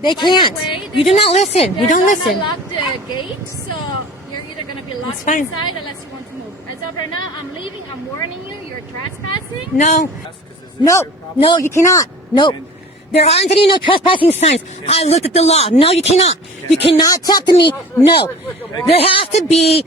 They can't. You do not listen. You don't listen. Lock the gate, so you're either going to be locked inside unless you want to move. As of right now, I'm leaving. I'm warning you. You're trespassing. No. No, you cannot. Nope. There aren't any no trespassing signs. I looked at the law. No, you cannot. You cannot talk to me. No. There have to be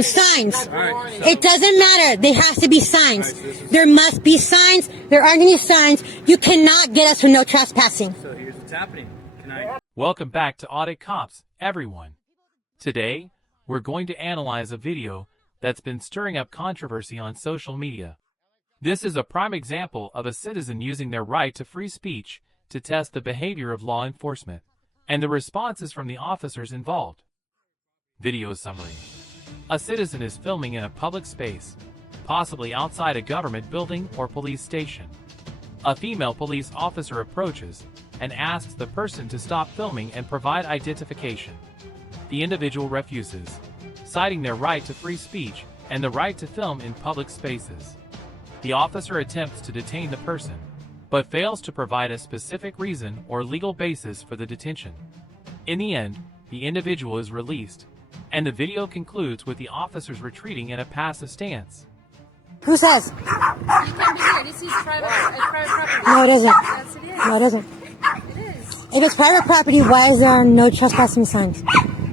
signs. It doesn't matter. There has to be signs. There must be signs. There aren't any signs. You cannot get us for no trespassing. So here's what's happening. Welcome back to Audit Cops, everyone. Today, we're going to analyze a video that's been stirring up controversy on social media. This is a prime example of a citizen using their right to free speech to test the behavior of law enforcement and the responses from the officers involved. Video summary. A citizen is filming in a public space, possibly outside a government building or police station. A female police officer approaches and asks the person to stop filming and provide identification. The individual refuses, citing their right to free speech and the right to film in public spaces. The officer attempts to detain the person, but fails to provide a specific reason or legal basis for the detention. In the end, the individual is released, and the video concludes with the officers retreating in a passive stance. Who says? You can't be here. This is private property. No, it isn't. Yes, it is. No, it isn't. It is. If it's private property, why is there no trespassing signs?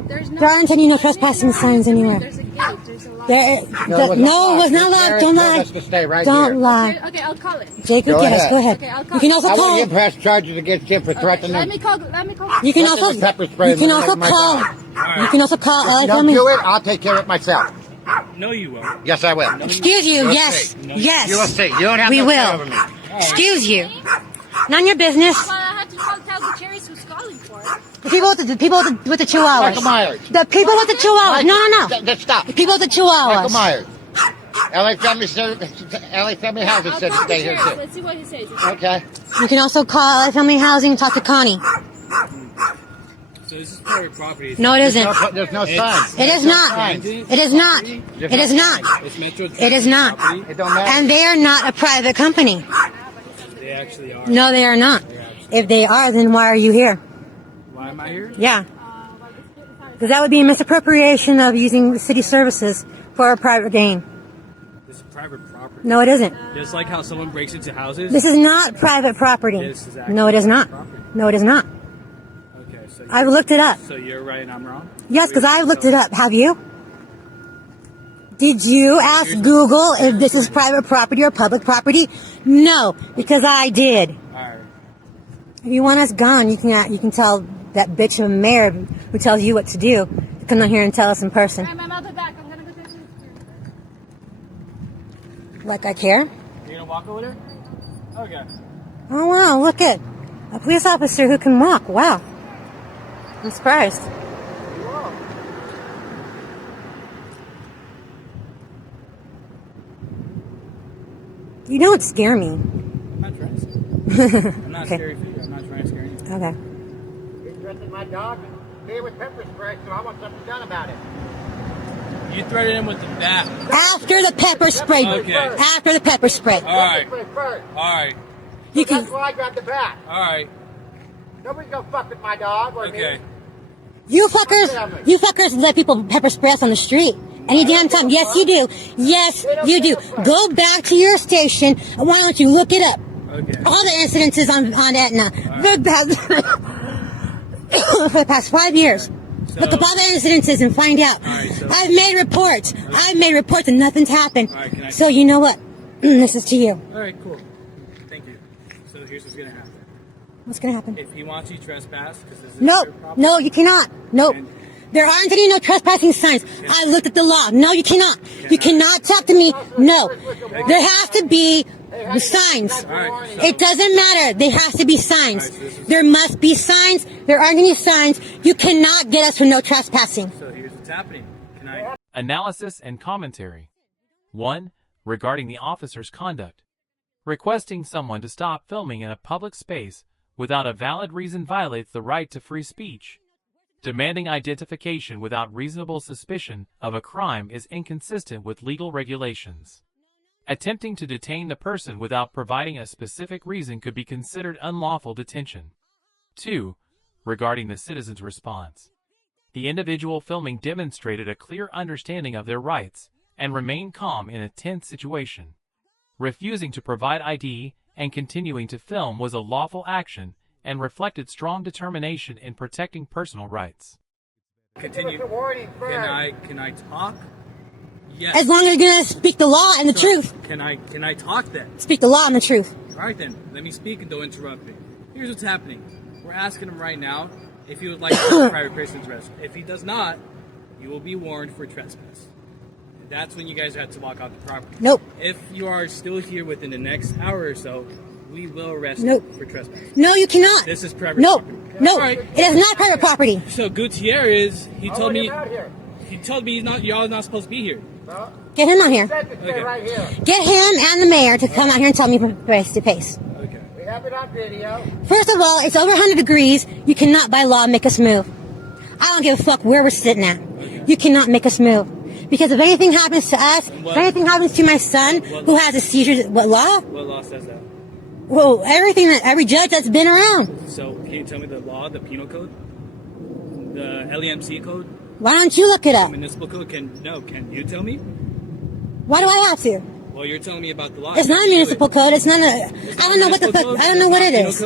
There aren't any no trespassing signs anywhere. There's a gate. There's a lock. No, it was not locked. Don't lie. Don't lie. Okay, I'll call it. Jacob, Go ahead. Go ahead. Okay, I'll call You can it. also I want call. you to press charges against him for threatening. Let me call. You can Threatening also. pepper spray You can in also my call. dog. You can also call. If you don't do it, I'll take care of it myself. No, you won't. Yes, I will. Excuse you. You'll Yes. see. Yes. You will see. You don't have We no will. power over me. Excuse you. None of your business. Well, I have to tell the cherries who's calling for it. The people with the chihuahuas. Michael Myers. The people with the chihuahuas. No. Just stop. The people with the Michael chihuahuas. Myers. LA Family Housing I'll said to call the stay here cherries. too. Let's see what he says. Okay. You can also call Family Housing and talk to Connie. So this is private property. No, it isn't. There's no signs. It is not. It is not. It is not. It's Metro It is not. property. It don't matter. And they are not a private company. They actually are. No, they are not. If they are, then why are you here? Why am I here? Yeah. Because that would be a misappropriation of using the city services for a private gain. This is private property. No, it isn't. Just like how someone breaks into houses. This is not private property. This is actually No, it is not. property. No, it is not. Okay, so I've looked it up. So you're right and I'm wrong? Yes, because I've looked it up. Have you? Did you ask Google if this is private property or public property? No, because I did. Alright. If you want us gone, you can tell that bitch of a mayor who tells you what to do to come down here and tell us in person. I'll be back. I'm gonna go to Like I care? You gonna walk over there? Okay. Oh wow, look at a police officer who can walk. Wow. I'm surprised. You don't scare me. I'm not trying to. I'm not Okay. scary for you. I'm not trying to scare you. Okay. You threatened my dog here with pepper spray, so I want something done about it. You threatened him with the bat. After the pepper spray. Okay. After the pepper spray. Alright. Pepper spray first. Alright. You That's can. why I grabbed the bat. Alright. Nobody's gonna fuck with my dog or Okay. me. You fuckers let people pepper spray us on the street. Any damn time. Yes, you do. Yes, you do. Go back to your station and why don't you look it up? Okay. All the incidences on Aetna for the past 5 years. Look up all the incidences and find out. Alright, so- I've made reports. I've made reports and nothing's happened. Alright, can I- So you know what? This is to you. Alright, cool. Thank you. So here's what's gonna happen. What's going to happen? If he wants you to trespass, because this is Nope. your property. No, you cannot. Nope. And- There aren't any no trespassing signs. I looked at the law. No, you cannot. You cannot talk to me. No. There have to be signs. Alright, so It doesn't matter. There has to be signs. There must be signs. There aren't any signs. You cannot get us for no trespassing. So here's what's happening. Can I? Analysis and commentary. 1. Regarding the officer's conduct. Requesting someone to stop filming in a public space without a valid reason violates the right to free speech. Demanding identification without reasonable suspicion of a crime is inconsistent with legal regulations. Attempting to detain the person without providing a specific reason could be considered unlawful detention. 2. regarding the citizen's response. The individual filming demonstrated a clear understanding of their rights and remained calm in a tense situation. Refusing to provide ID and continuing to film was a lawful action and reflected strong determination in protecting personal rights. Continue. Give us a warning first. Can I talk? Yes. As long as you're going to speak the law and the truth. Can I talk then? Speak the law and the truth. All right then. Let me speak and don't interrupt me. Here's what's happening. We're asking him right now if he would like to private person's arrest. If he does not, you will be warned for trespass. That's when you guys have to walk out the property. Nope. If you are still here within the next hour or so, we will arrest Nope. you for trespass. No, you cannot. This is private No, property. no, All right. it is not private property. So Gutierrez, he How told long me you out here? he's not. Y'all not supposed to be here. No. Get him out here. Said to stay right here. Get him and the mayor to come out here and tell me face to face. Okay. We have it on video. First of all, it's over 100 degrees. You cannot by law make us move. I don't give a fuck where we're sitting at. You cannot make us move. Because if anything happens to us, if anything happens to my son who has a seizure, what law? What law says that? Well, every judge that's been around. So can you tell me the law, the penal code, the LEMC code, Why don't you look it the up? municipal code? Can you tell me? Why do I have to? Well, you're telling me about the law. It's not a municipal code. It's not a. I don't know what the fuck. I don't know what it is.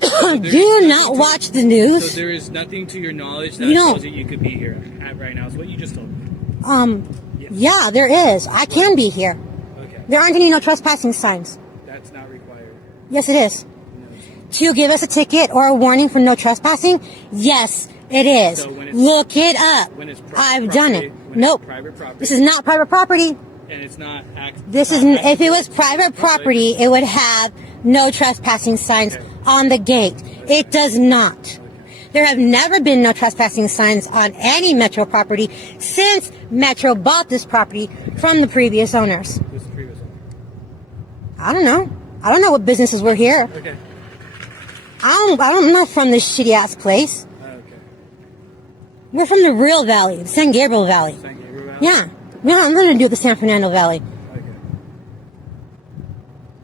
Do not watch the So news. there is nothing to your knowledge that You don't. tells you could be here at right now. Is what you just told me. Yeah, there is. I can be here. Okay. There aren't any no trespassing signs. That's not required. Yes, it is. To give us a ticket or a warning for no trespassing? Yes, it is. So when it's- Look it up. When it's I've done it. when it's Nope. private property. This is not private property. And it's not. This is. If it was private property, it would have no trespassing signs on the gate. It does not. There have never been no trespassing signs on any Metro property since Metro bought this property from the previous owners. Who's the previous one? I don't know. I don't know what businesses were here. Okay. I'm not from this shitty ass place. Okay. We're from the real valley, the San Gabriel Valley. San Gabriel Valley? Yeah. We don't have nothing to do with the San Fernando Valley. Okay.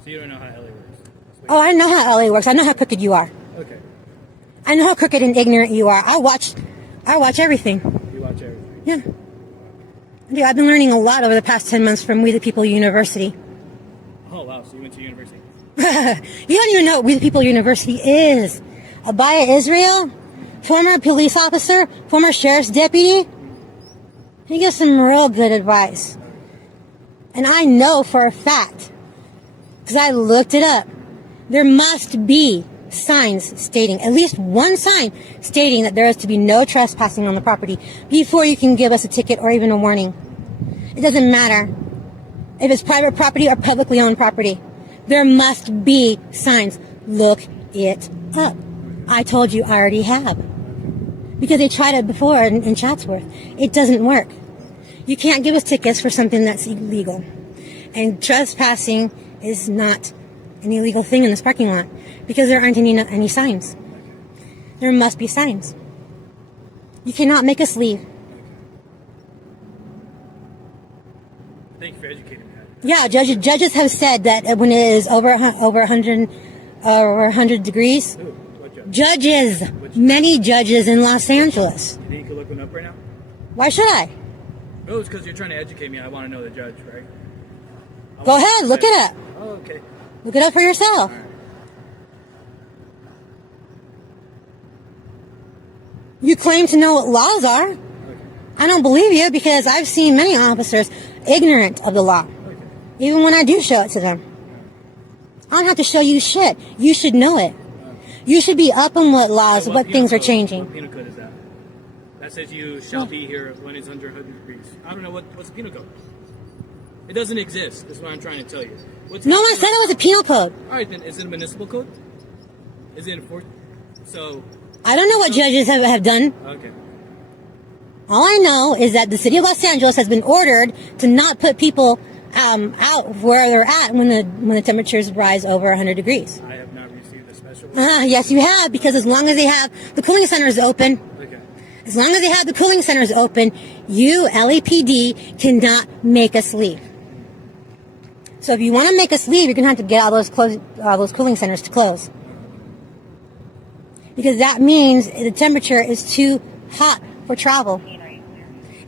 So you don't know how LA works? Oh, I know how LA works. I know how crooked you are. Okay. I know how crooked and ignorant you are. I watch everything. You watch everything. Yeah. Dude, I've been learning a lot over the past 10 months from We the People University. Oh, wow. So you went to university? You don't even know what We the People University is. Abaya Israel, former police officer, former sheriff's deputy. He gives some real good advice. And I know for a fact, because I looked it up, there must be signs stating, at least one sign stating that there is to be no trespassing on the property before you can give us a ticket or even a warning. It doesn't matter if it's private property or publicly owned property. There must be signs. Look it up. I told you I already have. Because they tried it before in Chatsworth. It doesn't work. You can't give us tickets for something that's illegal. And trespassing is not an illegal thing in this parking lot because there aren't any signs. There must be signs. You cannot make us leave. Thank you for educating me. Yeah, judges have said that when it is over 100 degrees, Ooh, what judge? judges, many judges in Los Angeles. You think you could look one up right now? Why should I? Oh, it's because you're trying to educate me. I want to know the judge, right? Go ahead, look it up. Oh, okay. Look it up for yourself. All right. You claim to know what laws are. Okay. I don't believe you because I've seen many officers ignorant of the law. Okay. Even when I do show it to them. I don't have to show you shit. You should know it. You should be up on what laws, So what penal things are code- changing. What penal code is that? That says you shall be here when it's under 100 degrees. I don't know what's the penal code. It doesn't exist. That's what I'm trying to tell you. No one said it was a penal code. All right, then is it a municipal code? Is it enforced? So I don't know what judges have done. okay. All I know is that the city of Los Angeles has been ordered to not put people out where they're at when the temperatures rise over 100 degrees. I have not received a special. Yes, you have, because as long as they have the cooling centers open, Okay. as long as they have the cooling centers open, you, LAPD, cannot make us leave. So if you want to make us leave, you're going to have to get all those cooling centers to close. because that means the temperature is too hot for travel.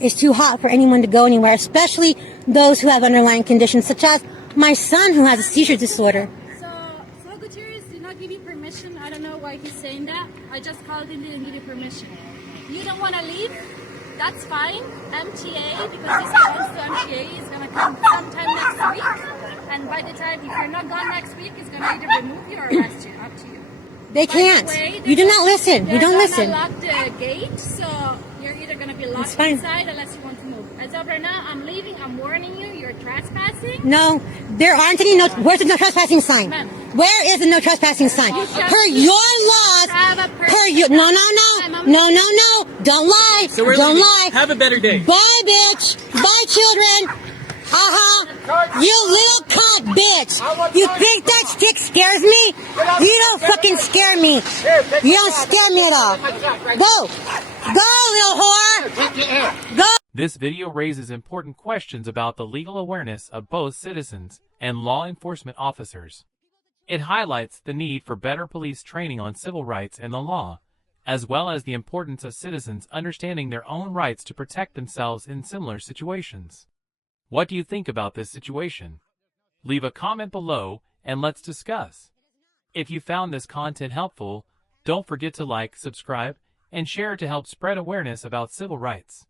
It's too hot for anyone to go anywhere, especially those who have underlying conditions, such as my son who has a seizure disorder. So Gutierrez did not give you permission. I don't know why he's saying that. I just called and didn't give you permission. You don't want to leave? That's fine. MTA, because this happens to MTA, is going to come sometime next week. And by the time, if you're not gone next week, it's going to either remove you or arrest you. Up to you. They can't. You do not listen. You don't listen. They're going to lock the gate, so you're either going to be locked inside unless you want to move. As of right now, I'm leaving. I'm warning you. You're trespassing. No, there aren't any no. Where's the no trespassing sign? Where is the no trespassing sign? Per your laws. Per you. No. Don't lie. So we're Don't leaving. lie. Have a better day. Bye, bitch. Bye, children. You little cunt, bitch. You think that stick scares me? You don't fucking scare me. You don't scare me at all. Go. Go, little whore. Go. This video raises important questions about the legal awareness of both citizens and law enforcement officers. It highlights the need for better police training on civil rights and the law, as well as the importance of citizens understanding their own rights to protect themselves in similar situations. What do you think about this situation? Leave a comment below and let's discuss. If you found this content helpful, don't forget to like, subscribe, and share to help spread awareness about civil rights.